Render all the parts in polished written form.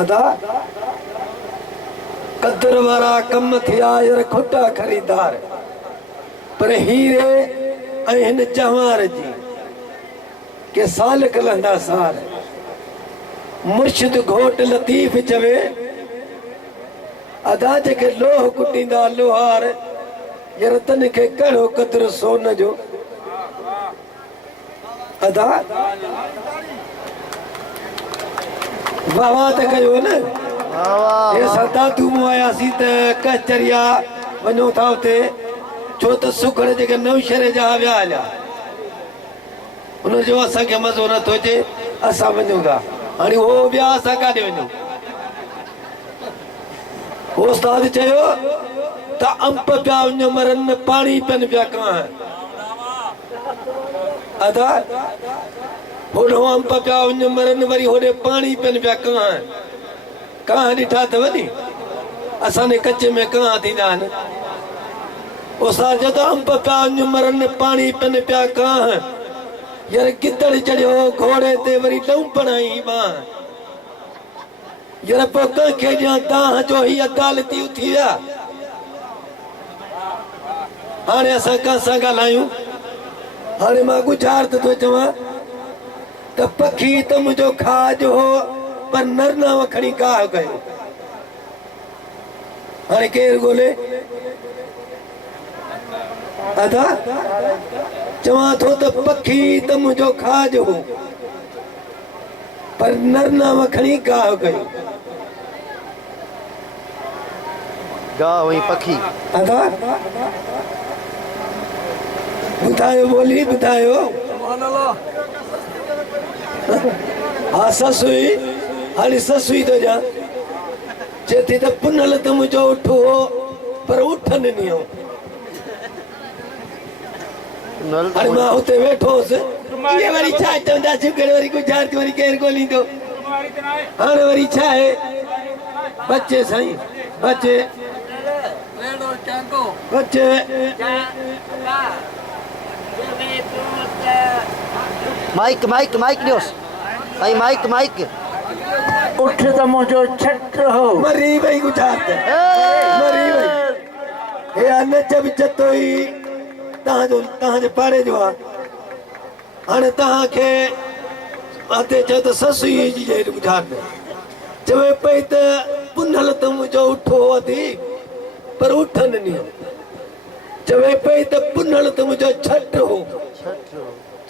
अदा कदर वारा कम थिया यार खोटा खरीदार पर हीरे ऐं जवार जी के साल कलंदा सार मुर्शिद घोट लतीफ चवे अदा जेके लोह कुटींदा लोहार यार तन के कड़ो कदर सोन जो अदा वाह त कयो न ये सदा तू आयासीं त कचरिया वञो था उते छो त सुखड़ जेके नौशहर जा विया हलिया उनजो असांखे मज़ो नथो अचे असां वञूं था हाणे उहो विया असां काॾे वञूं उस्ताद चयो त अंब पिया वञ मरनि पाणी पियनि पिया कांह अदा होॾो अंब पिया वञ मरनि वरी होॾे पाणी पियनि पिया कांह ॾिठा अथव नी असांजे कचे में कांह थींदा आहिनि उस्ताद चयो त अंब पिया वञ मरनि पाणी पियनि पिया कांह यार गिदड़ चढ़ियो घोड़े ते वरी लंपण आई बांह यार पोइ कंहिंखे ॾियां तव्हां जो ही अदालती थी विया हाणे असां कंहिंसां ॻाल्हायूं हाणे मां गुज़ार थो चवां त पखी त मुंहिंजो खाज हो पर नरनाव खणी गाह कयो हाणे केरु ॻोल्हे अदा चवां थो त पखी त मुंहिंजो खाज हो पर नरनाव खणी गाह कयो गाह हुई पखी अदा ॿुधायो ॿोली ॿुधायो हा ससु हुई हाणे ससु ई थो ॼां चए थी त पुनल त मुंहिंजो उठ हो पर उठ न ॾिनो हाणे मां हुते वेठो हुउसि इहे वरी छा चवंदा शुगर वरी गुज़ार वरी केरु ॻोल्हींदो हाणे वरी छा आहे बचे साईं बचे बचे माइक माइक माइक ॾियोसि साईं माइक माइक उठ त मुंहिंजो छट हो मरी वई गुज़ार मरी वई हे नच बि चतो ई तव्हांजे पाड़े जो आहे हाणे तव्हांखे हिते चयो त ससु ई जी गुज़ार चवे पई त पुनल त मुंहिंजो उठो अथई पर उठ न ॾिनो चवे पई त पुनल त मुंहिंजो छट हो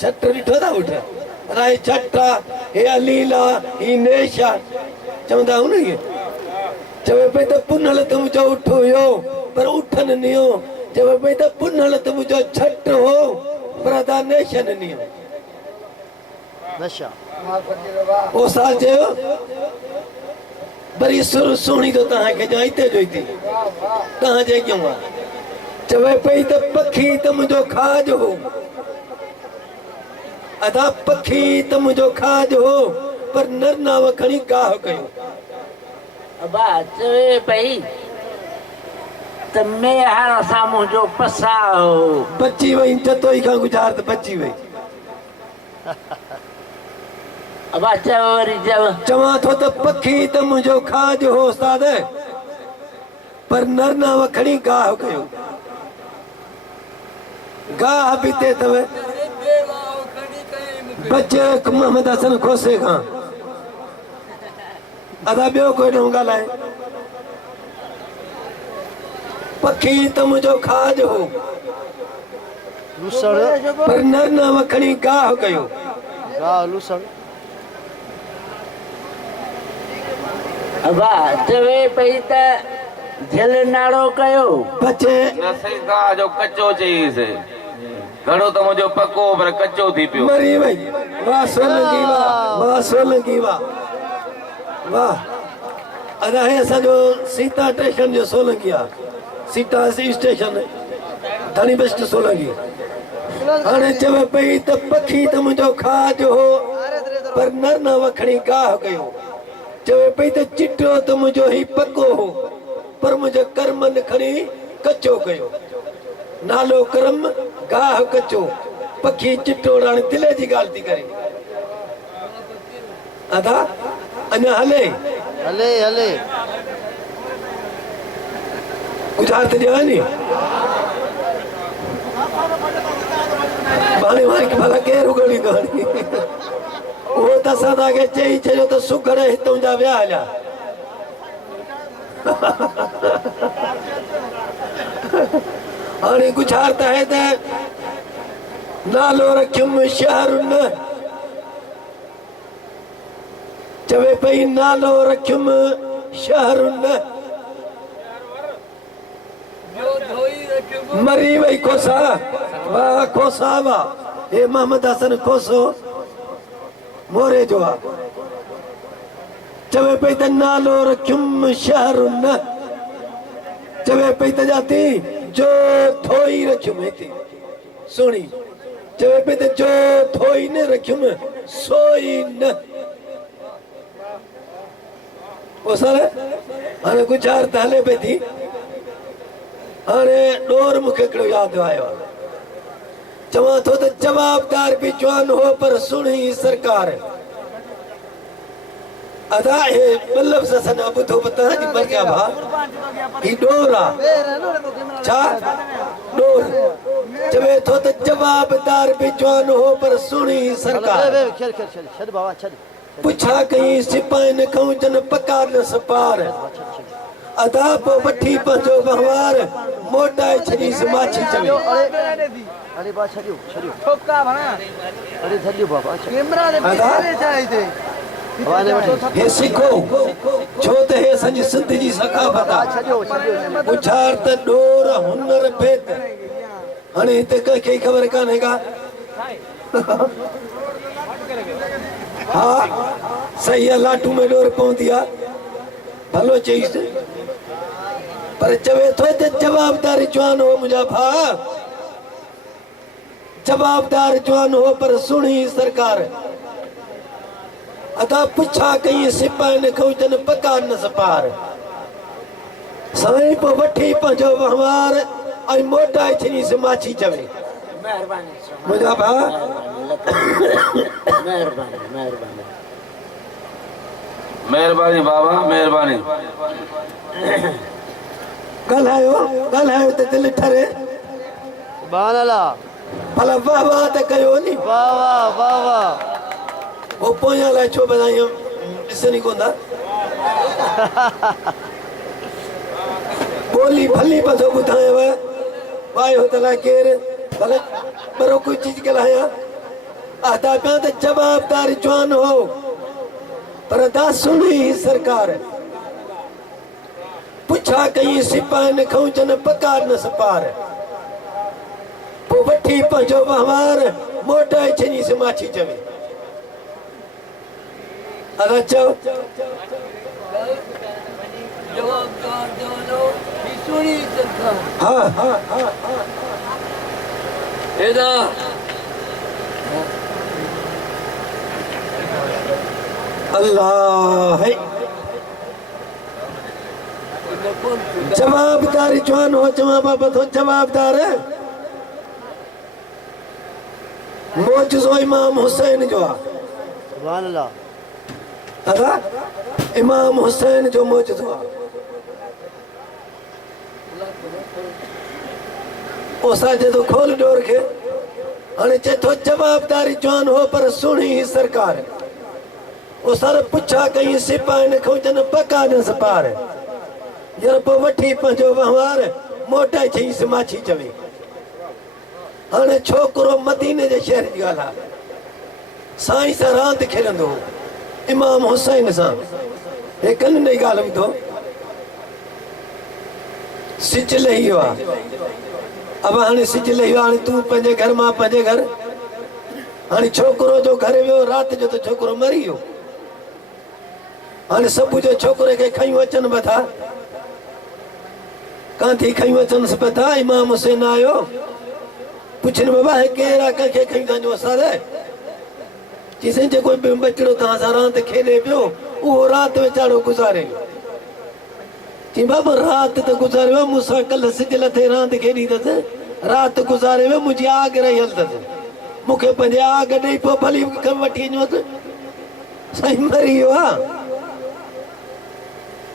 छट ॾिठो था उठ अलाए छट आहे हे अलील आहे ही नेश आहे चवंदा आहियूं न इहे चवे पई त पुनल त मुंहिंजो उठ हुयो पर उठ न ॾिनो चवे पई त पुनल त मुंहिंजो छट हो पर अदा नेश न ॾिनो नशा उस्ताद चयो वरी सुर सुणी थो तव्हांखे ॼां हिते जो हिते तव्हांजे अॻियां आहे चवे पई त पखी त मुंहिंजो खाज हो अदा पखी त मुंहिंजो खाज हो पर नरनाव खणी गाह कयो अबा चवे पई त मेहर सां मुंहिंजो पसा हो बची वई चतो ई खां गुज़ार त बची वई अबा चव वरी चवां थो त पखी त मुंहिंजो खाज हो उस्ताद पर नरनाव खणी गाह कयो गाह बि ते अथव बचे मोहम्मद हसन खोसे खां अदा ॿियो कोई न ॻाल्हाए पखी त मुंहिंजो खाज हो लूसड़ पर नरनाव खणी गाह कयो गाह लूसड़ अबा चवे पई त झल नाड़ो कयो बचे न सही गाह जो कचो चईसि घणो त मुंहिंजो पको पर कचो थी पियो मरी वई वाह सोलंगी वाह सोलंगी वाह वाह अदा हे असांजो सीता स्टेशन जो सोलंगी आहे सीता स्टेशन धनी बेस्ट सोलंगी हाणे चवे पई त पखी त मुंहिंजो खाज हो पर नरनाव खणी गाह कयो चवे पई त चिटो त मुंहिंजो ही पको हो पर मुंहिंजे कर्मनि खणी कचो कयो नालो कर्म गाह कचो पखी चिटो हाणे दिले जी ॻाल्हि थी करे अदा अञा हले हले हले गुजरात जानी बाणी मार के भला केर उगड़ी कहानी वो त सदा के चई चयो त सुगड़ हितों जा विया हलिया हाणे गुजरात है त नालो रखियुम शहरुन चवे पई नालो रखियुम शहरुन मरी वही खोसा वाह खोसा वाह हे मोहम्मद हसन खोसो मोरे जो आ चवे पई त नालो रखियुम शहरुन चवे पई त जाती जो थोई रखियुम हिते सुणी चवे पई त जो थोई न रखियुम सोई न ओ साले हाणे गुजरात हले पई थी हाणे डोर मूंखे हिकिड़ो यादि आयो चवां थो त जवाबदार बि जवान हो पर सुणी सरकार अदा हे बल्लभ ससन ॿुधो पता जी मर गया भा ही डोर आ छा डोर चवे थो त जवाबदार बि जवान हो पर सुणी सरकार खेल खेल खेल छॾ बाबा छॾ पुछा कई सिपाहिन खां जन पकार न सपार अदा पो वठी पंहिंजो वहिंवार मोटाए छॾीसि माछी चवे अरे बा छॾियो छॾियो अरे छॾियो बाबा हे सिखो छो त हे असांजी सिंध जी सकाफ़त आहे छॾियो छॾियो पुछार त डोर हुनर भेद हाणे हिते कंहिंखे ख़बर कान्हे का हा सही आहे लाटू में डोर पवंदी आहे भलो चईसि पर चवे थो त जवाबदार जवान हो मुंहिंजा भाउ जवाबदार जवान हो पर सुणी सरकार अदा पुछा कई सिपाहिन खां जन पकार न सपार साईं पोइ वठी पंहिंजो वहिंवार ऐं मोटाए छॾीसि माछी चवे मुंहिंजा भाउ महिरबानी बाबा महिरबानी ॻाल्हायो त दिलि ठरे सुभान अल्लाह भला वाह वाह त कयो नी वाह वाह वाह वाह वो पोयां लाइ छो ॿुधायूं ॾिसणी कोन था ॿोली भली बधो ॿुधायव वायो त लाइ केरु भले बरो कोई चीज ॻाल्हायां आता पिया त जवाबदार जवान हो पर दा सुणी सरकार पुछा कई सिपाहिन खां जन पकार न सपार पोइ वठी पंहिंजो वहिंवार मोटाए छॾीसि माछी चवे अदा चओ हा हा हा अल्लाह है जवाबदार जवान हो चवा बाबा तो जवाबदार मौजूदो इमाम हुसैन जो आ सुभान अल्लाह अदा इमाम हुसैन जो मौजूदो आ ओ साजे तो खोल डोर के हाणे चे तो जवाबदारी जवान हो पर सुणी सरकार ओ सर पुछा कई सिपाहिन खां जन पका न सपार यार पोइ वठी पंहिंजो वहिंवार मोटाए छॾीसि माछी चवे हाणे छोकिरो मदीने जे शहर जी ॻाल्हि आहे साईं सां रांदि खेॾंदो हो इमाम हुसैन सां हे कन जी ॻाल्हि ॿुधो सिज लही वियो आहे अब हाणे सिज लही वियो हाणे तूं पंहिंजे घर मां पंहिंजे घर हाणे छोकिरो जो घर वियो राति जो त छोकिरो मरी वियो हाणे सुबुह जो छोकिरे खे खयूं अचनि मथां कांथी खयूं अचनि पता इमाम हुसैन आयो पुछनि बाबा हे केरु आहे कंहिंखे खयूं तव्हांजो असां चईं जेको बचिड़ो तव्हां सां रांदि खेॾे पियो उहो राति वीचारो गुज़ारे वियो चई बाबा राति त गुज़ारे वियो मूंसां कल्ह सिज लथे रांदि खेॾी अथसि राति गुज़ारे वियो मुंहिंजी आग रही अथसि मूंखे पंहिंजे आग ॾेई पोइ भली वठी वञोसि साईं मरी वियो आहे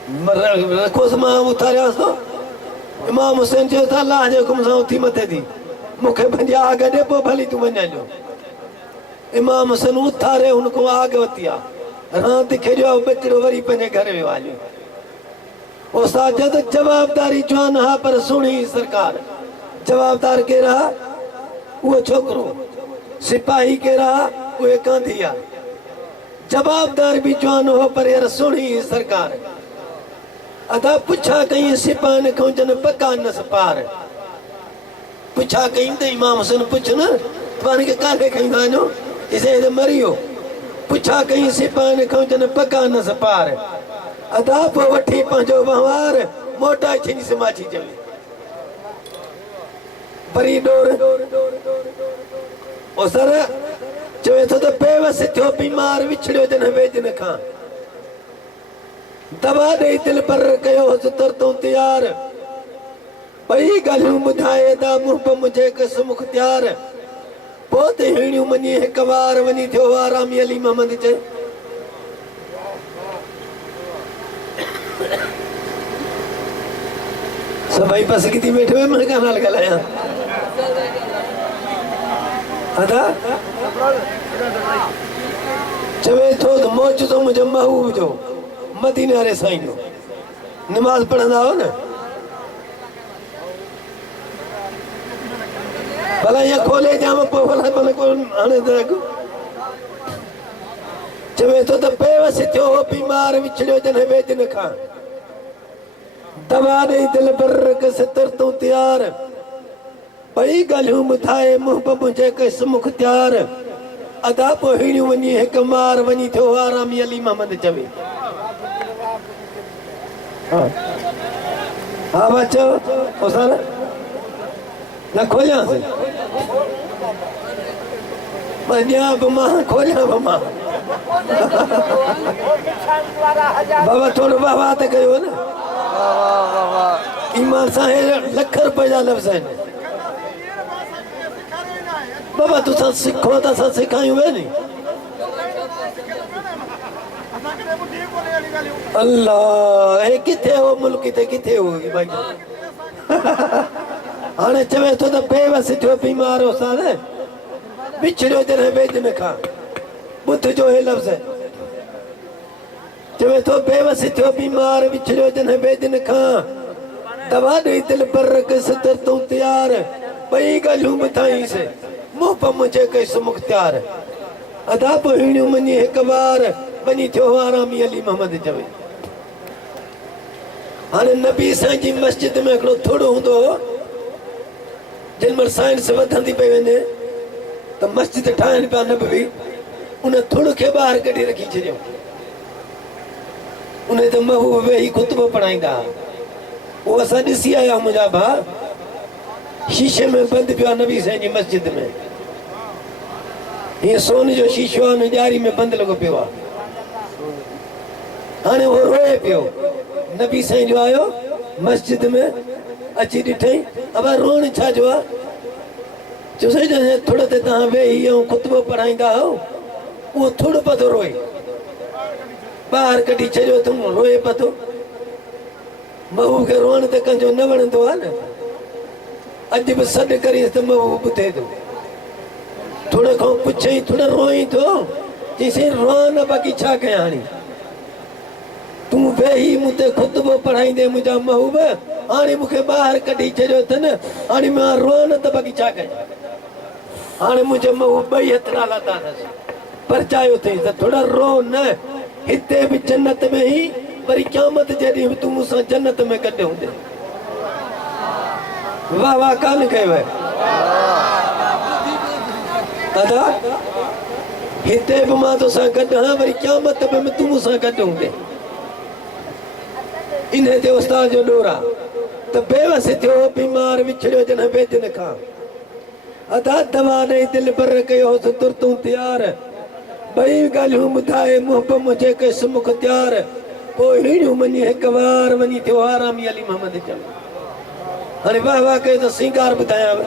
रखोसि मां उथारियासि थो इमाम हुसैन चयो था अलाह जे हुकुम सां उथी मथे थी मूंखे पंहिंजी आग ॾे पोइ भली तूं वञाइजो इमाम हुसैन उथारे हुनखां आग वरिती आहे रांदि खेॾियो आहे बचिड़ो वरी पंहिंजे घर वियो हलियो ओ साजद जवाबदारी जवान हा पर सुणी सरकार जवाबदार केरु आहे उहो छोकिरो सिपाही केरु आहे उहे गांधी आहे जवाबदार भी जवान हो पर यार सुणी सरकार अदा पुछा कई सिपाही खां जन पका न सपार पुछा कई त इमाम हुसैन पुछ न पाण खे काथे खईंदा आहियो इसे त मरियो पुछा कई सिपाही खां जन पका न सपार अदा पोइ वठी पंहिंजो वहिंवार मोटाए छॾी समाची चवे वरी डोर ओ सर चवे थो त बेवस थियो बीमार विछड़ियो जन वेजन खां दवा ॾेई दिल पर कयो हुस तरतूं तयार ॿई ॻाल्हियूं ॿुधाए ता मुंहुं मुंहिंजे कस मुख्तियार पोइ त हीणियूं मञी हिकु वार वञी थियो आरामी अली मोहम्मद चए सभई बस किथे बैठे हुए मैं कहां ॻाल्हायां अदा चवे थो त मौज तो मुंहिंजे महबूब जो मदीने वारे साईं जो नमाज़ पढ़ंदा हो न भला यहाँ खोले जाम पोइ भला भला कोन हाणे चवे थो त बेवस थियो बीमार विछड़ियो जन वेजन खां दवा ॾेई दिल बर कस तरतूं तयार ॿई ॻाल्हियूं ॿुधाए मुंहुं मुंहिंजे कस मुख्तियार अदा पोइ हीणियूं वञी हिकु मार वञी थियो आरामी अली मोहम्मद चवे हा बच्चो ओ सर न खोलियांसि वञा बि मां खोलियां बि मां बाबा थोरो बाबा त कयो न ईमान सां लख रुपए जा लफ़्ज़ आहिनि बाबा तुसां सिखो त असां सेखारियूं वे नी अल्लाह हे किथे हो मुल्क किथे हो भाई हाणे चवे थो त बेवस थियो बीमार हो सां विछड़ियो जॾहिं वेजन खां ॿुध जो हे लफ़्ज़ चवे थो बेवस थियो बीमार विछड़ियो जॾहिं वेजन खां दवा ॾेई दिल पर कस तरतूं तयार ॿई ॻाल्हियूं ॿुधाईंसि मुंहुं पे मुंहिंजे कस मुख्तियार अदा पोइ हीणियूं मञी हिकु वार वञी थियो आरामी अली मोहम्मद चवे हाणे नबी साईं जी मस्जिद में हिकिड़ो थोरो हूंदो हो जिन महिल साइंस वधंदी पई वञे त मस्जिद ठाहिनि पिया नबवी उन थोड़ खे ॿाहिरि कढी रखी छॾियो उन ते महबूब वेही ख़ुतबो पढ़ाईंदा उहो असां ॾिसी आया मुंहिंजा भाउ शीशे में बंदि पियो आहे नबी साईं जी मस्जिद में हीअं सोन जो शीशो आहे ॾियारी में बंदि लॻो पियो आहे हाणे उहो रोए पियो नबी साईं जो आयो मस्जिद में अची ॾिठई अब रोअण छा जो आहे चयोसि थोरो ते तव्हां वेही ऐं ख़ुतबो पढ़ाईंदा हो उहो थोरो पतो रोए ॿाहिरि कढी छॾियो अथऊं रोए पतो महबूब खे रोअण त कंहिंजो न वणंदो आहे न अॼु बि सॾु करीसि त महबूब ॿुधे थो थोरो खां पुछई थोरो रोई थो चईसि रोआ न बाक़ी छा कयां हाणे तूं वेही मूं ते ख़ुतबो पढ़ाईंदे मुंहिंजा महबूब हाणे मूंखे ॿाहिरि कढी छॾियो अथनि हाणे मां रोआ न त बाक़ी छा कयां हाणे मुंहिंजे महबूब ॿई हथ नाला था अथसि परचायो अथई त थोरा रो न हिते बि जन्नत में ई वरी क़यामत जे ॾींहुं तूं मूंसां जन्नत में गॾु हूंदे वाह वाह कान कयो दादा हिते बि मां तोसां गॾु आहियां वरी क़यामत में तूं मूंसां गॾु हूंदे इन ते उस्ताद जो ॾोर आहे त बेवस थियो बीमार विछड़ियो जन वेजन खां अदा दवा ॾेई दिल बर कयो हुस तुरतूं तयार ॿई ॻाल्हियूं ॿुधाए मुंहुं पे मुंहिंजे कस मुख्तियार पोइ हीणियूं मञी हिकु वार वञी थियो आरामी अली मोहम्मद चवे हाणे वाह वाह कयो त सिंगार ॿुधायांव